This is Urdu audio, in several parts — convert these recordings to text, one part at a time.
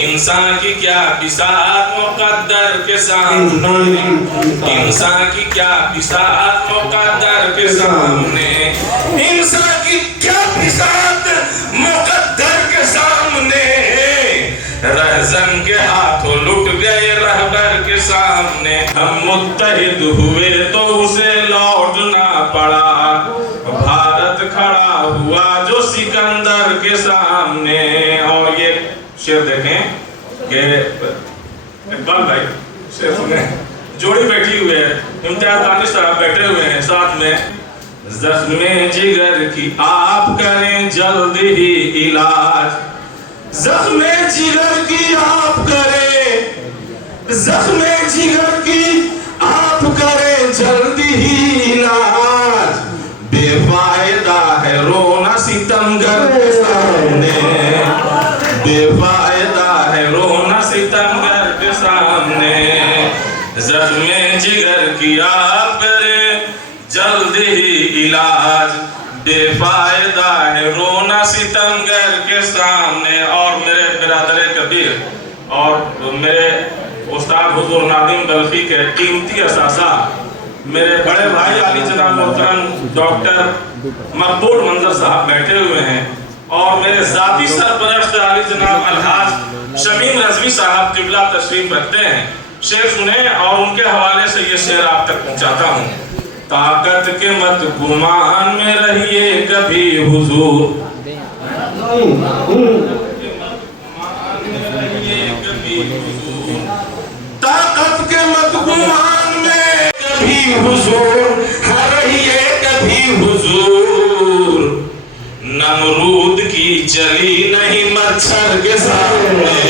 انسان کی کیا بساط مقدر کے سامنے، انسان کی کیا بساط مقدر کے سامنے، انسان کی کیا بساط مقدر کے سامنے، رہزن کے ہاتھوں لٹ گئے رہبر کے سامنے، ہم متحد ہوئے تو اسے لوٹنا پڑا، بھارت کھڑا ہوا جو سکندر کے سامنے۔ اور یہ شعر دیکھیں کہ اقبال بھائی شعر سنیں، جوڑی بیٹھی ہوئے ہے، امتیاز دانش صاحب بیٹھے ہوئے ہیں ساتھ میں، زخم جگر کی آپ کریں جلد ہی علاج، زخم جگر کی آپ کریں، زخم جگر کی آپ کریں جلد ہی علاج، بے فائدہ ہے رونا ستمگر کے سامنے، بے فائدہ ہے رونا ستمگر کے سامنے، زخم جگر کی آپ کریں جلد ہی علاج، بے فائدہ ہے رونا ستمگر کے سامنے۔ اور میرے برادر کبیر اور میرے استاد حضور نادم بلخی کے قیمتی اثاثہ میرے بڑے بھائی عالی جناب محترم ڈاکٹر مقبول منظر صاحب بیٹھے ہوئے ہیں، اور میرے ذاتی سرپرست عالی جناب الحاج شمیم رضوی صاحب قبلہ تشریف رکھتے ہیں۔ شعر سنیں اور ان کے حوالے سے یہ شعر آپ تک پہنچاتا ہوں۔ طاقت کے مت گمان میں رہیے کبھی حضور، طاقت کے مت گمان میں کبھی حضور، رہیے کبھی حضور، نمرود کی چلی نہیں مچھر کے سامنے،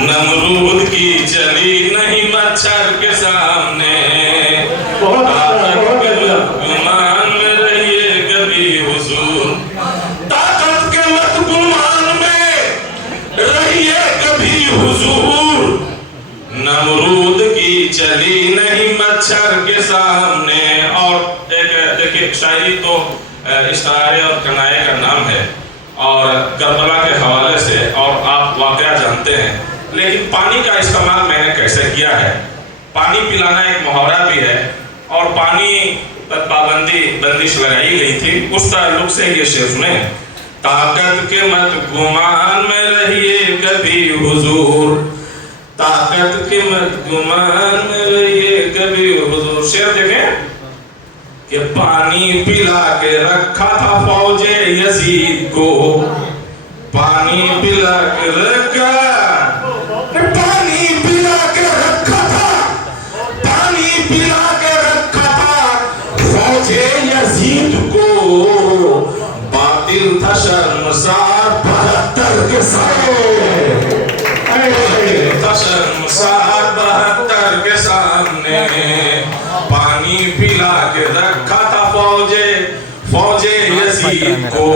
نمرود کی چلی نہیں مچھر کے سامنے، طاقت کے مت گمان میں رہیے کبھی حضور، طاقت کے مت گمان میں رہیے کبھی حضور، نمرود کی چلی نہیں مچھر کے سامنے۔ اور دیکھیں شاعری تو اشعار اور کنائے کا نام ہے اور کربلا کے حوالے سے، اور آپ واقعہ جانتے ہیں، لیکن پانی کا استعمال میں نے کیسے کیا ہے، پانی پلانا ایک محاورہ بھی ہے، اور پانی پر پابندی بندش لگائی گئی تھی، اس تعلق سے یہ شعر سنیں۔ طاقت کے مت گمان میں رہیے کبھی حضور، طاقت کے مت گمان میں رہیے کبھی حضور۔ شعر دیکھیں کہ پانی پلا کے رکھا تھا فوج یزید کو، پانی پلا کے رکھا، پانی پلا کے رکھا تھا، پانی پلا کے رکھا تھا فوج یزید کو، باطل تھا شرمسار 72 کے سامنے، تھا شرمسار 72 کے سامنے، پانی پلا کے رکھا تھا فوج یزید کو،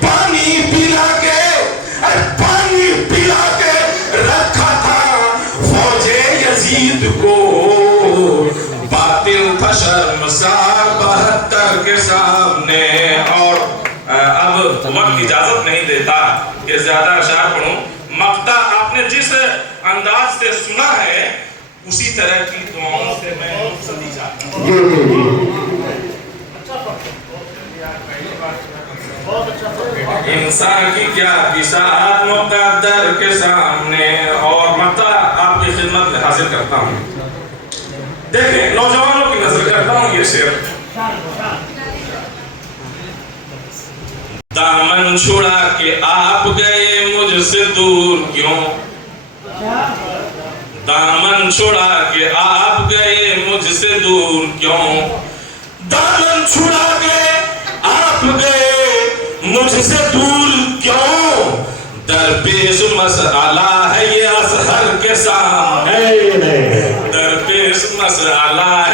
پانی پلا کے رکھا تھا فوج یزید کو، باطل تھا شرمسار 72 کے سامنے۔ اور اب وقت اجازت نہیں دیتا کہ زیادہ اشعار پڑھوں، مقطع آپ نے جس انداز سے سنا ہے اسی طرح کی دعاؤں سے میں صدی چاہتا ہوں۔ انسان کی کیا بساط مقدر کے سامنے، اور مقطع آپ کی خدمت میں حاضر کرتا ہوں۔ دیکھیں نوجوانوں کی نظر کرتا ہوں یہ شعر۔ دامن چھڑا کے آپ گئے مجھ سے دور کیوں، دامن چھڑا کے آپ گئے مجھ سے دور کیوں، دامن چھڑا کے آپ گئے مجھ سے دور کیوں، درپیش مسئلہ ہے یہ اصغر کے سامنے، درپیش مسئلہ